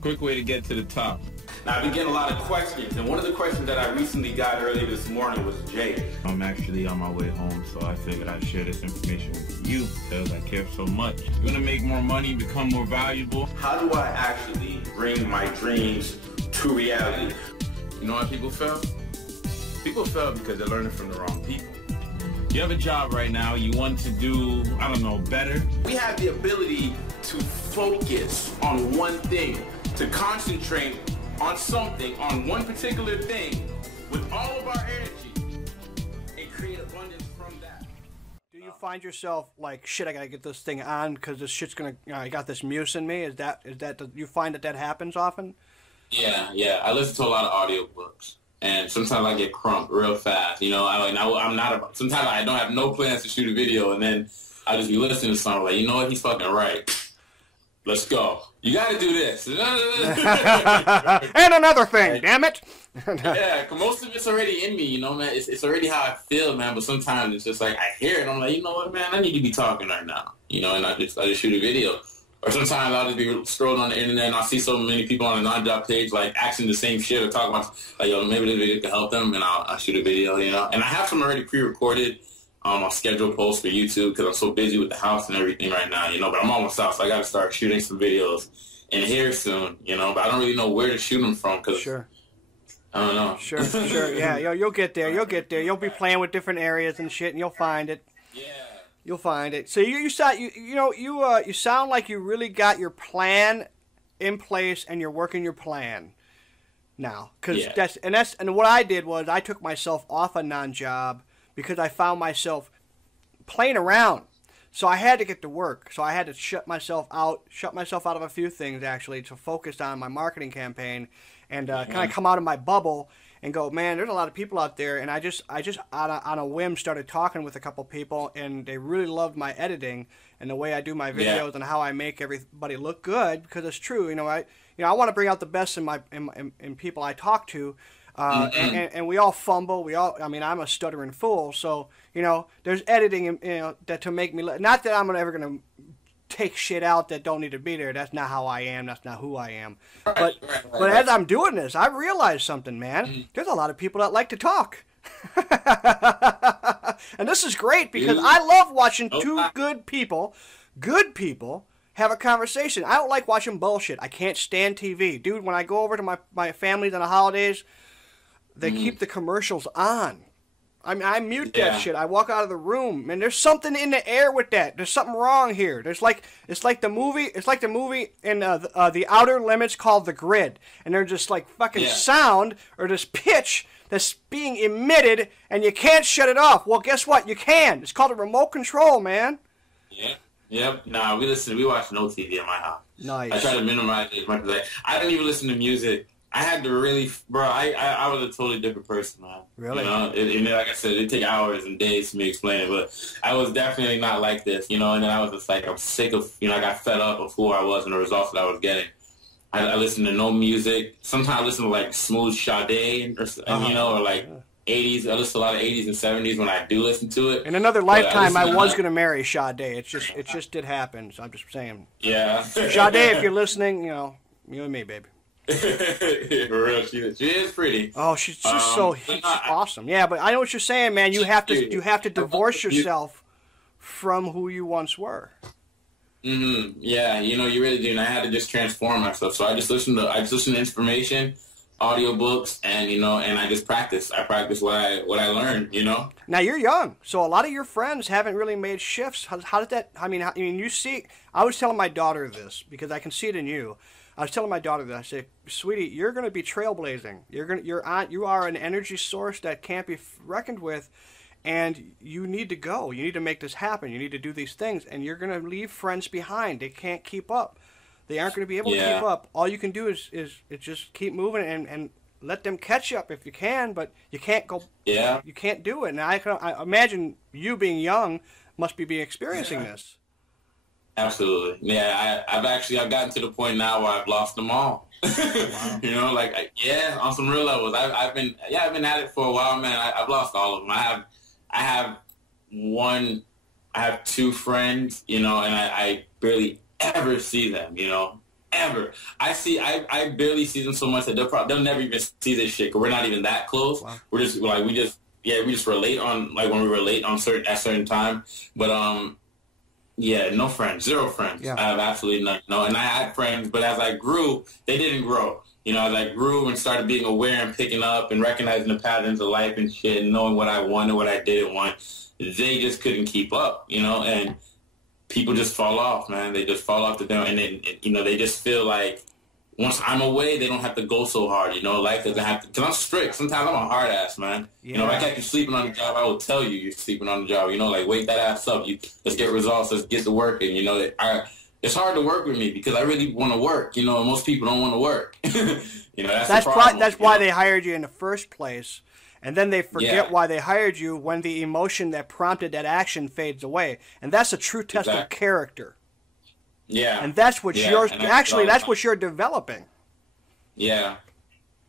Quick way to get to the top. Now, I've been getting a lot of questions, and one of the questions that I recently got earlier this morning was, Jay, I'm actually on my way home, so I figured I'd share this information with you because I care so much. You're gonna make more money, become more valuable. how do I actually bring my dreams to reality? You know why people fail? People fail because they're learning from the wrong people. You have a job right now, you want to do, I don't know, better. We have the ability to focus on one thing, to concentrate on something, on one particular thing, with all of our energy, and create abundance from that. Do you find yourself like, shit, I gotta get this thing on because this shit's gonna, I got this muse in me? Do you find that happens often? Yeah. I listen to a lot of audiobooks. And sometimes I get crunked real fast. You know, sometimes I don't have no plans to shoot a video, and then I just be listening to something like, you know what, he's fucking right. Let's go. You got to do this. And another thing, damn it. Yeah, cause most of it's already in me, you know, man. It's already how I feel, man. But sometimes it's just like I hear it, I'm like, you know what, man, I need to be talking right now, you know, and I just shoot a video. Or sometimes I'll just be scrolling on the internet and I'll see so many people on a non-job page like asking the same shit or talking about like, yo, maybe this video can help them, and I'll shoot a video, you know. And I have some already pre-recorded. I'll schedule posts for YouTube because I'm so busy with the house and everything right now, you know. But I'm almost out, so I got to start shooting some videos in here soon, you know. But I don't really know where to shoot them from because I don't know. Sure. Yeah, you'll get there. You'll be playing with different areas and shit, and you'll find it. Yeah. You'll find it. So you sound like you really got your plan in place and you're working your plan now. And what I did was I took myself off a non-job because I found myself playing around. So I had to get to work. So I had to shut myself out of a few things actually to focus on my marketing campaign and kind of come out of my bubble and go, man, there's a lot of people out there. And I just on a whim started talking with a couple people, and they really loved my editing and the way I do my videos and how I make everybody look good, because it's true. I want to bring out the best in people I talk to. And we all fumble. I'm a stuttering fool. So, there's editing, that to make me, not that I'm ever going to take shit out that don't need to be there. That's not how I am. That's not who I am. But as I'm doing this, I realized something, man. There's a lot of people that like to talk. And this is great because I love watching two good people have a conversation. I don't like watching bullshit. I can't stand TV. Dude, when I go over to my family's on the holidays, they keep the commercials on. I mute that shit. I walk out of the room, and there's something in the air with that. There's something wrong here. It's like the movie in the Outer Limits called The Grid, and there's just like fucking sound or this pitch that's being emitted, and you can't shut it off. Well, guess what? You can. It's called a remote control, man. Yeah. Yep. Nah, we watch no TV in my house. Nice. I try to minimize it as much as I don't even listen to music. I had to really, bro, I was a totally different person, man. Really? Like I said, it take hours and days for me to explain it, but I was definitely not like this, and then I was just like, I'm sick of, I got fed up of who I was and the results that I was getting. I listened to no music. Sometimes I listen to, like, smooth Sade, or like 80s. I listen to a lot of 80s and 70s when I do listen to it. In another lifetime, I was going to marry Sade. It just did happen, so I'm just saying. Yeah. Sade, if you're listening, you and me, baby. For real, she is pretty. Oh, she's awesome. Yeah, but I know what you're saying, man. You have to divorce yourself from who you once were. Yeah, you really do. And I had to just transform myself. So I just listen to information, audiobooks, and and I just practice. I practice what I learned. Now you're young, so a lot of your friends haven't really made shifts. How did that? You see. I was telling my daughter this because I can see it in you. I was telling my daughter that. I said, "Sweetie, you're going to be trailblazing. You are an energy source that can't be reckoned with, and you need to go. You need to make this happen. You need to do these things, and you're going to leave friends behind. They can't keep up. They aren't going to be able to keep up. All you can do is just keep moving and let them catch up if you can, but you can't go. Yeah. You can't do it. And I imagine you being young must be experiencing this." Absolutely. Yeah, I've gotten to the point now where I've lost them all. Wow. On some real levels. I've been at it for a while, man. I've lost all of them. I have two friends, and I barely ever see them, ever. I barely see them so much that they'll never even see this shit, because we're not even that close. Wow. We're just like, we just relate on, like, when we relate on certain time. But yeah, no friends, zero friends. Yeah. I have absolutely none. No, and I had friends, but as I grew, they didn't grow. You know, as I grew and started being aware and picking up and recognizing the patterns of life and shit, and knowing what I wanted, what I didn't want, they just couldn't keep up, you know, and people just fall off, man. They just fall off the down, and then, you know, they just feel like once I'm away, they don't have to go so hard, you know. Life doesn't have to, because I'm strict. Sometimes I'm a hard ass, man. Yeah. You know, if I catch you sleeping on the job, I will tell you you're sleeping on the job. You know, like, wake that ass up. Let's get results. Let's get to work. And, you know, it's hard to work with me because I really want to work, you know, and most people don't want to work. You know, that's the problem. That's why they hired you in the first place. And then they forget why they hired you when the emotion that prompted that action fades away. And that's a true test of character. Yeah. And that's what that's what you're developing. Yeah.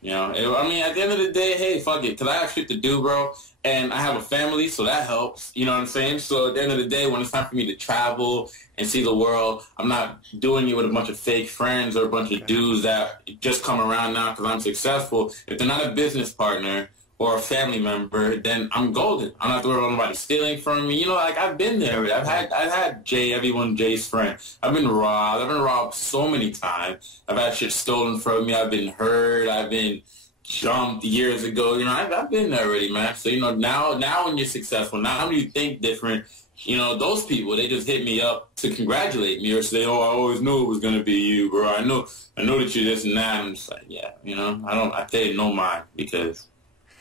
You know, I mean, at the end of the day, hey, fuck it, because I have shit to do, bro. And I have a family, so that helps. You know what I'm saying? So at the end of the day, when it's time for me to travel and see the world, I'm not doing it with a bunch of fake friends or a bunch of dudes that just come around now because I'm successful. If they're not a business partner or a family member, then I'm golden. I'm not worried about nobody stealing from me. You know, like, I've been there. I've had Jay's friend. I've been robbed so many times. I've had shit stolen from me. I've been hurt. I've been jumped years ago. You know, I've been there already, man. So, you know, now when you're successful, now when you think different, you know, those people, they just hit me up to congratulate me or say, oh, I always knew it was going to be you, bro. I know that you're this and that. And I'm just like, yeah, you know, I pay no mind, because,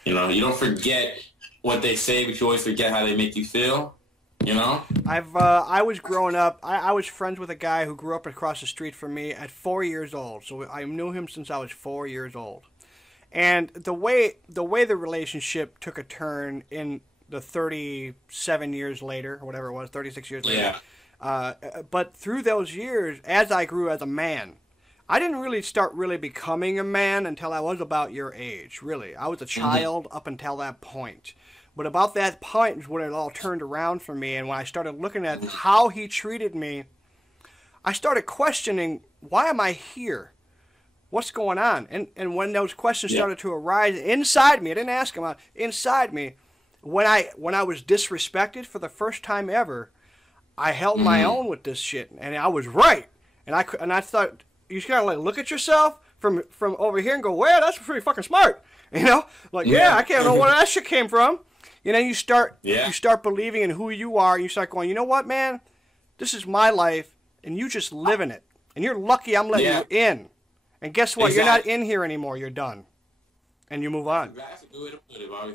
you know, you don't forget what they say, but you always forget how they make you feel, you know? I was growing up, I was friends with a guy who grew up across the street from me at 4 years old. So I knew him since I was 4 years old. And the way the relationship took a turn in the 37 years later, or whatever it was, 36 years later. Yeah. But through those years, as I grew as a man, I didn't really start becoming a man until I was about your age, really. I was a child up until that point. But about that point is when it all turned around for me, and when I started looking at how he treated me, I started questioning, why am I here? What's going on? And when those questions started to arise inside me, I didn't ask him out, inside me, when I was disrespected for the first time ever, I held my own with this shit, and I was right. And I thought, you just gotta, like, look at yourself from over here and go, well, that's pretty fucking smart. You know? Like, I can't know where that shit came from. You know, you start believing in who you are, and you start going, you know what, man? This is my life, and you just live in it. And you're lucky I'm letting you in. And guess what? Exactly. You're not in here anymore. You're done. And you move on. That's a good way to put it, Bobby.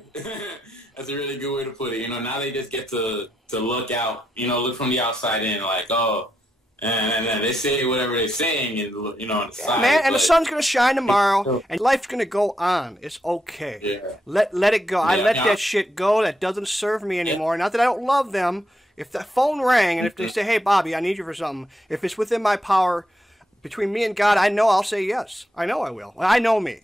That's a really good way to put it. You know, now they just get to look out, you know, look from the outside in, like, oh, and then they say whatever they're saying, and, you know, on the side. Man, and the sun's going to shine tomorrow, and life's going to go on. It's okay. Yeah. Let it go. I let that shit go. That doesn't serve me anymore. Not that I don't love them. If the phone rang, and if they say, hey, Bobby, I need you for something, if it's within my power, between me and God, I know I'll say yes. I know I will. I know me.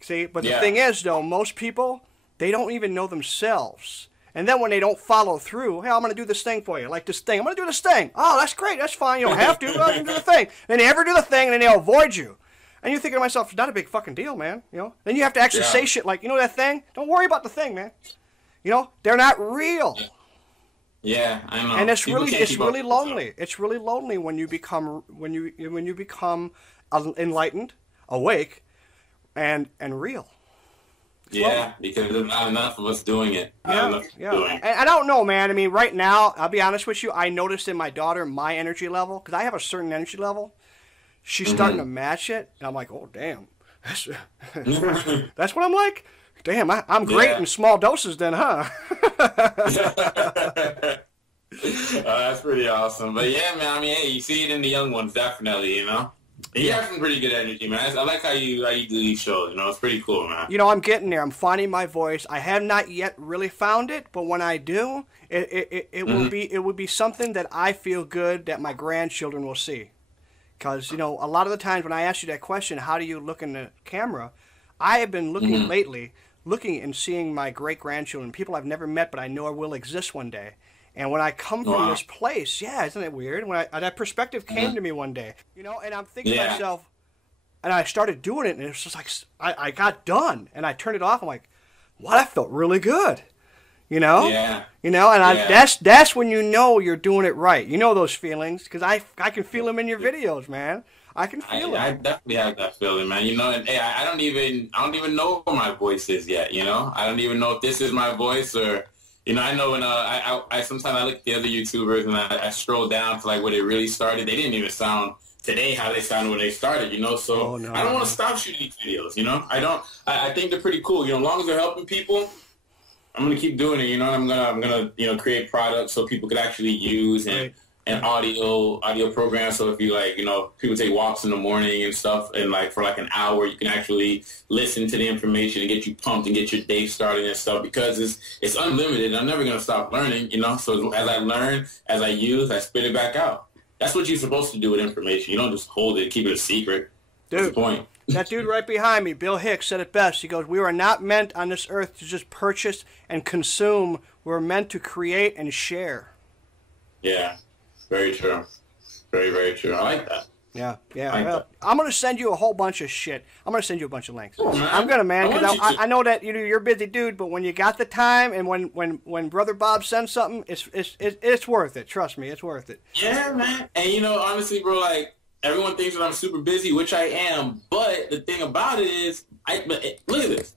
See, but the thing is, though, most people, they don't even know themselves. And then when they don't follow through, hey, I'm going to do this thing for you, like this thing. I'm going to do this thing. Oh, that's great. That's fine. You don't have to. Go ahead and do the thing. And they never do the thing, and then they'll avoid you. And you're thinking to myself, it's not a big fucking deal, man. You know. Then you have to actually say shit like, you know that thing? Don't worry about the thing, man. You know, they're not real. Yeah, I know. And it's really lonely. It's really lonely when you become enlightened, awake, and real. Yeah, because there's not enough of us doing it. And I don't know, man. I mean, right now, I'll be honest with you, I noticed in my daughter my energy level, because I have a certain energy level. She's starting to match it, and I'm like, oh, damn. That's what I'm like? Damn, I'm great in small doses then, huh? That's pretty awesome. But yeah, man, I mean, hey, you see it in the young ones, definitely, you know? You have some pretty good energy, man. I like how you do these shows, you know? It's pretty cool, man. You know, I'm getting there. I'm finding my voice. I have not yet really found it, but when I do, it will be something that I feel good that my grandchildren will see. Because, you know, a lot of the times when I ask you that question, how do you look in the camera, I have been looking lately, looking and seeing my great-grandchildren, people I've never met but I know will exist one day. And when I come from this place, yeah, isn't it weird? When that perspective came to me one day, you know, and I'm thinking to myself, and I started doing it, and it's just like, I got done, and I turned it off. I'm like, wow, that felt really good. You know? Yeah. You know, and that's when you know you're doing it right. You know those feelings, because I can feel them in your videos, man. I can feel it. I definitely have that feeling, man. You know, and hey, I don't even know what my voice is yet. You know, I don't even know if this is my voice or, you know, I know when I sometimes I look at the other YouTubers and I scroll down to like where they really started. They didn't even sound today how they sounded when they started. You know, so I don't want to stop shooting these videos. You know, I think they're pretty cool. You know, as long as they're helping people, I'm gonna keep doing it. You know, I'm gonna you know, create products so people could actually use and audio programs. So if you like, you know, people take walks in the morning and stuff, and like for like an hour, you can actually listen to the information and get you pumped and get your day started and stuff, because it's unlimited. I'm never gonna stop learning. You know, so as I learn, as I use, I spit it back out. That's what you're supposed to do with information. You don't just hold it, keep it a secret. Dude, that's the point. That dude right behind me, Bill Hicks, said it best. He goes, "We were not meant on this earth to just purchase and consume. We were meant to create and share." Yeah, very true. Very, very true. I like that. Yeah. Well, I'm going to send you a whole bunch of shit. I'm going to send you a bunch of links. Oh, I'm going to, man, because I know that you're a busy dude, but when you got the time and when Brother Bob sends something, it's worth it. Trust me, it's worth it. Yeah, man. And, you know, honestly, bro, like, everyone thinks that I'm super busy, which I am, but the thing about it is, look at this.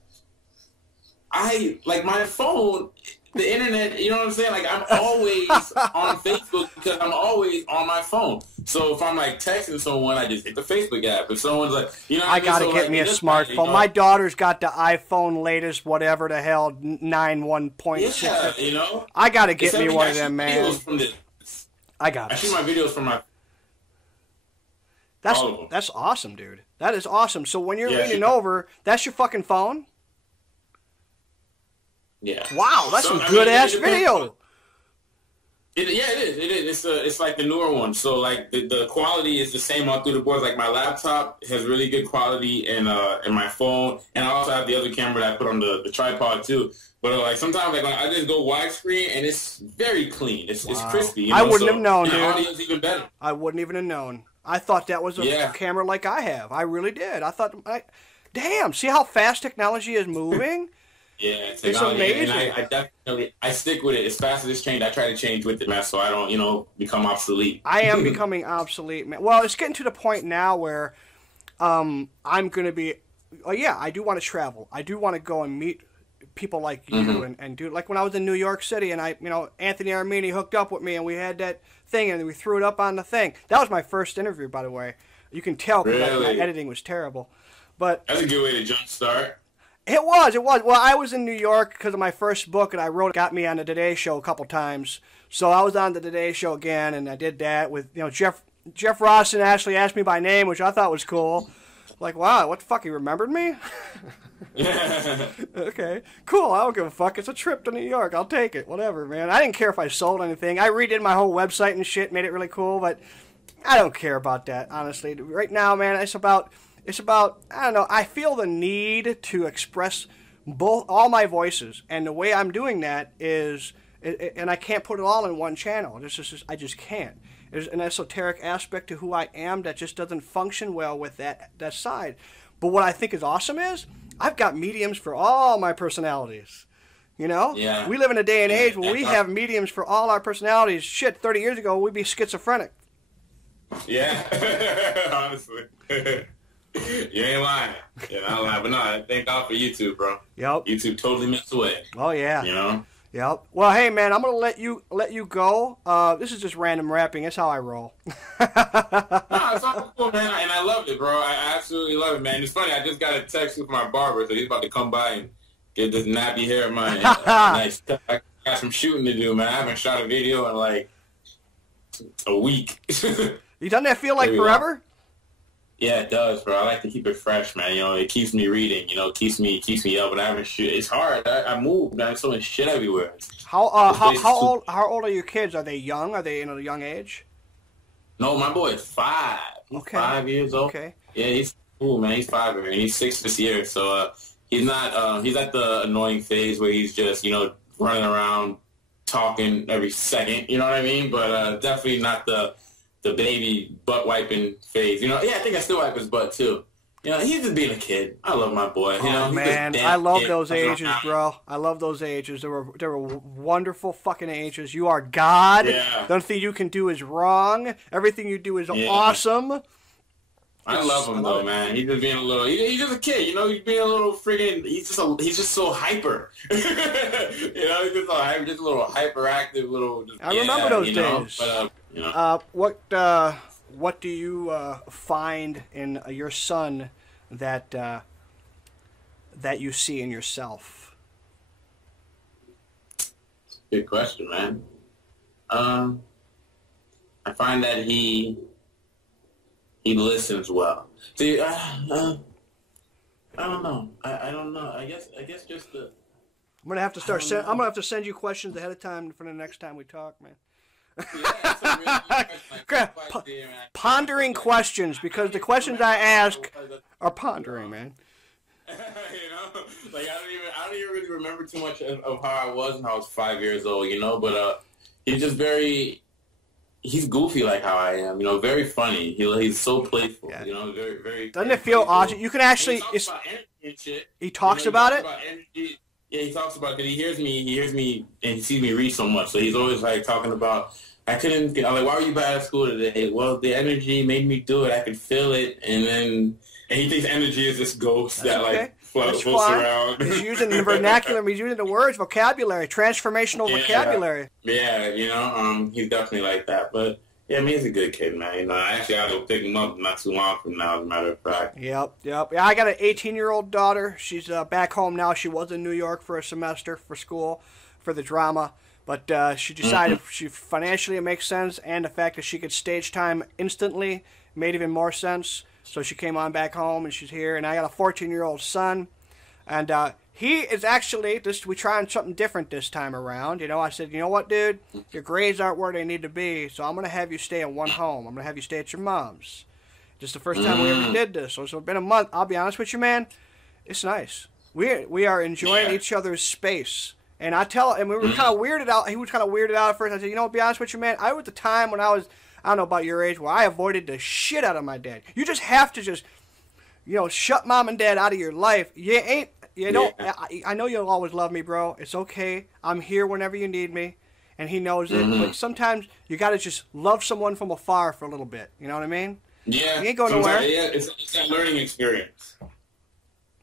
Like, my phone, the internet, you know what I'm saying? Like, I'm always on Facebook because I'm always on my phone. So if I'm, like, texting someone, I just hit the Facebook app. If someone's like, you know what I mean? I got to get me a smartphone. You know? My daughter's got the iPhone latest, whatever the hell, 9.1.6. Yeah, you know? I got to get me one of them, man. I shoot my videos from my... That's awesome, dude. That is awesome. So when you're leaning over, that's your fucking phone? Yeah. Wow, that's some good-ass video. It is. It's like the newer one. So like the quality is the same all through the board. Like my laptop has really good quality, and my phone, and I also have the other camera that I put on the tripod too. But like sometimes like I just go widescreen and it's very clean. It's crispy. You know? I wouldn't have known, dude. The audio's even better. I wouldn't even have known. I thought that was a camera like I have. I really did. I thought, damn, see how fast technology is moving? Yeah, it's amazing. And I stick with it. As fast as it's changed, I try to change with it, man, so I don't, you know, become obsolete. I am becoming obsolete, man. Well, it's getting to the point now where I'm going to be, I do want to travel. I do want to go and meet people like you and do, like when I was in New York City and Anthony Armini hooked up with me and we had that thing and we threw it up on the thing. That was my first interview, by the way. You can tell because my editing was terrible. But that's a good way to jumpstart. It was. Well, I was in New York because of my first book, and I wrote it. Got me on the Today Show a couple times. So I was on the Today Show again, and I did that with Jeff Ross, and actually asked me by name, which I thought was cool. Like, wow, what the fuck? He remembered me? Okay, cool. I don't give a fuck. It's a trip to New York. I'll take it. Whatever, man. I didn't care if I sold anything. I redid my whole website and shit, made it really cool, but I don't care about that, honestly. Right now, man, it's about, I don't know, I feel the need to express all my voices, and the way I'm doing that is, and I can't put it all in one channel. I just can't. There's an esoteric aspect to who I am that just doesn't function well with that side. But what I think is awesome is, I've got mediums for all my personalities. You know? Yeah. We live in a day and age where we have mediums for all our personalities. Shit, 30 years ago, we'd be schizophrenic. Yeah, honestly. You ain't lying. You're not lying. But no, thank God for YouTube, bro. Yep. YouTube totally missed away. Oh, yeah. You know? Yep. Well, hey, man, I'm going to let you go. This is just random rapping. That's how I roll. No, it's all cool, man. And I love it, bro. I absolutely love it, man. It's funny. I just got a text from my barber, so he's about to come by and get this nappy hair of mine. Nice. I got some shooting to do, man. I haven't shot a video in, like, a week. You doesn't that feel like forever? Yeah, it does, bro. I like to keep it fresh, man. You know, it keeps me reading. You know, keeps me up. But I haven't shit. It's hard. I move, man. There's so much shit everywhere. How old are your kids? Are they young? Are they in a young age? No, my boy is 5. Okay. 5 years old. Okay. Yeah, he's cool, man. He's 5, and he's 6 this year. So he's not. He's at the annoying phase where he's just running around talking every second. You know what I mean? But definitely not the baby butt wiping phase. You know, yeah, I think I still wipe his butt too. You know, he's just being a kid. I love my boy. You know, man, I love those ages, bro. I love those ages. They were wonderful fucking ages. You are God. Yeah. Nothing you can do is wrong. Everything you do is awesome. I love him though, man. He's just being a little. He's just a kid, you know. He's being a little friggin'. He's just so hyper. You know, he's just a little hyperactive little. I remember those days. But you know. What do you find in your son that you see in yourself? Good question, man. I find that he listens well. See, I don't know. I don't know. I guess just the. I'm gonna have to start. I'm gonna have to send you questions ahead of time for the next time we talk, man. Pondering questions, because the questions I ask are pondering, man. You know, like I don't even really remember too much of how I was when I was 5 years old. You know, but he's just he's goofy like how I am. You know, very funny. He's so playful. Yeah. You know, very very. Doesn't it feel awesome? You can actually. He talks about it. Yeah, he talks about it because he hears me, and he sees me read so much. So he's always like talking about, I'm like, why were you bad at school today? Well, the energy made me do it. I could feel it. And he thinks energy is this ghost that floats around. He's using the vernacular. He's using the words, vocabulary, transformational vocabulary. Yeah, you know, he's definitely like that. But yeah, I mean, he's a good kid, man. You know, I actually had to pick him up not too long from now, as a matter of fact. Yep. Yeah, I got an 18-year-old daughter. She's back home now. She was in New York for a semester for school, for the drama. But she decided financially it makes sense, and the fact that she could stage time instantly made even more sense. So she came on back home, and she's here. And I got a 14-year-old son. And he is actually, we're trying something different this time around. You know, I said, you know what, dude? Your grades aren't where they need to be, so I'm going to have you stay in one home. I'm going to have you stay at your mom's. Just the first time we ever did this. So it's been a month. I'll be honest with you, man. It's nice. We are enjoying each other's space. And we were kind of weirded out. He was kind of weirded out at first. I said, you know, to be honest with you, man, I was at the time when I don't know about your age, where I avoided the shit out of my dad. You just have to shut mom and dad out of your life. I know you'll always love me, bro. It's okay. I'm here whenever you need me. And he knows it. But sometimes you got to just love someone from afar for a little bit. You know what I mean? Yeah. You ain't going nowhere. Yeah, it's a learning experience.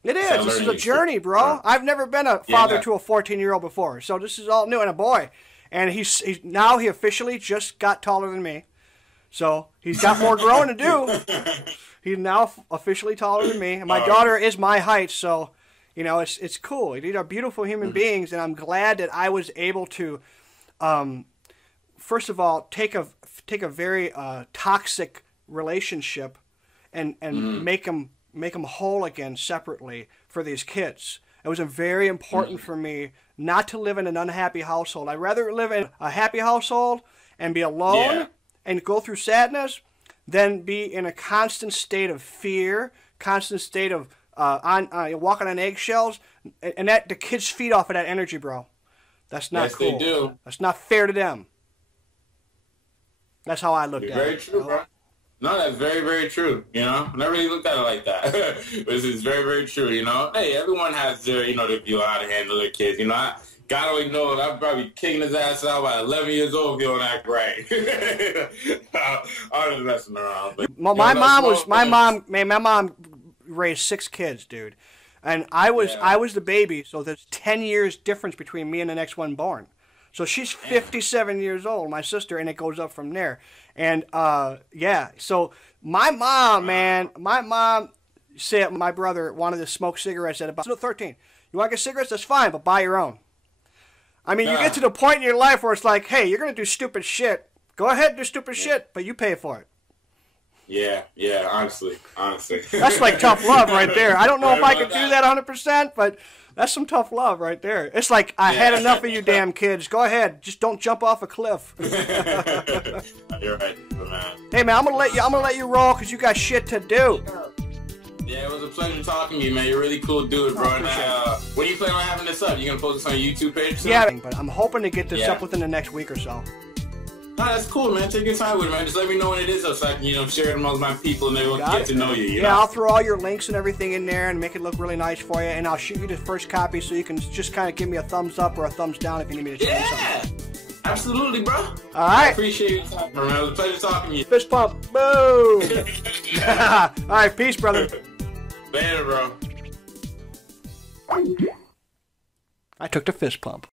It is. This is a journey, bro. I've never been a father to a 14-year-old before. So this is all new. And a boy. And he officially just got taller than me. So he's got more growing to do. He's now officially taller than me. And my daughter is my height, so... You know, it's cool. These are beautiful human beings, and I'm glad that I was able to, first of all, take a very toxic relationship and make them whole again separately for these kids. It was very important for me not to live in an unhappy household. I'd rather live in a happy household and be alone and go through sadness than be in a constant state of fear, constant state of walking on eggshells, and that the kids feed off of that energy, bro. That's not cool. Yes, they do. That's not fair to them. That's how I looked at it. Very true, bro. No, that's very, very true. You know, I never really looked at it like that. This is very, very true. You know, hey, everyone has their, their view on how to handle their kids. You know, God only knows I'm probably kicking his ass out by 11 years old if you don't act right. I was messing around. But, my mom raised 6 kids, dude, and I was the baby, so there's 10 years difference between me and the next one born. So she's 57 years old, my sister, and it goes up from there. And so my mom said my brother wanted to smoke cigarettes at about 13. You want to get cigarettes? That's fine, but buy your own. I mean, you get to the point in your life where it's like, hey, you're gonna do stupid shit. Go ahead and do stupid shit, but you pay for it. Yeah, honestly. That's like tough love right there. I don't know if I could do that 100%, but that's some tough love right there. It's like, I had enough of you damn kids. Go ahead. Just don't jump off a cliff. You're right, man. Hey, man, I'm gonna let you roll because you got shit to do. Yeah, it was a pleasure talking to you, man. You're a really cool dude, bro. And when do you plan on having this up? You gonna post this on your YouTube page? Yeah, but I'm hoping to get this up within the next week or so. Oh, that's cool, man. Take your time with it, man. Just let me know when it is up so I can, share it amongst my people and everyone get to know you. Yeah, I'll throw all your links and everything in there and make it look really nice for you. And I'll shoot you the first copy so you can just kind of give me a thumbs up or a thumbs down if you need me to show you something. Absolutely, bro. All right. I appreciate your time, man. It was a pleasure talking to you. Fist pump. Boom. All right, peace, brother. Later, bro. I took the fist pump.